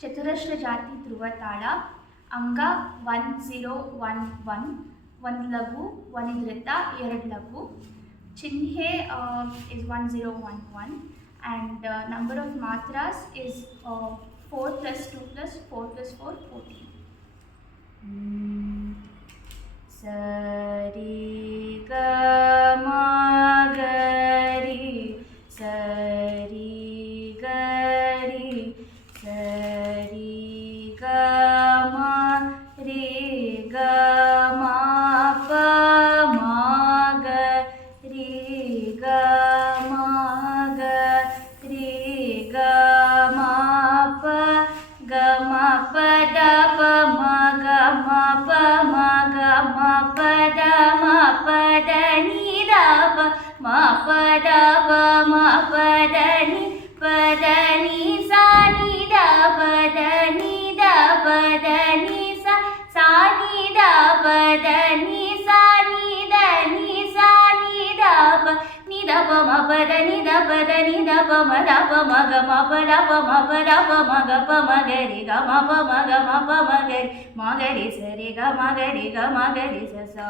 ಚತುರಶ್ರ ಜಾತಿ ಧ್ರುವತಾಳ ಅಂಗ 1011 ಒಂದು ಲಘು ಒಂದು ಧೃತ ಎರಡು ಲಘು ಚಿಹ್ನೆ is 1011 and number of matras is 4 plus 2 plus 4 plus 4 14. Sari ga ma ga ri sari ga ri sari ga ma ri ga ma pa ma ga ri ga ma ga ri ga ma pa ga ma pa da pa ma ga ma pa ma ga ma pa da ni da pa ma pa da pa ma pa da ni sa ni da pa da ni sa ni da pa da ni sa ni da pa ni da pa ma pa da ni da pa ma da pa ma ga ma pa da pa ma ga pa ma ga ri ga ma pa ma ga ri sa ri ga ma ga ri sa sa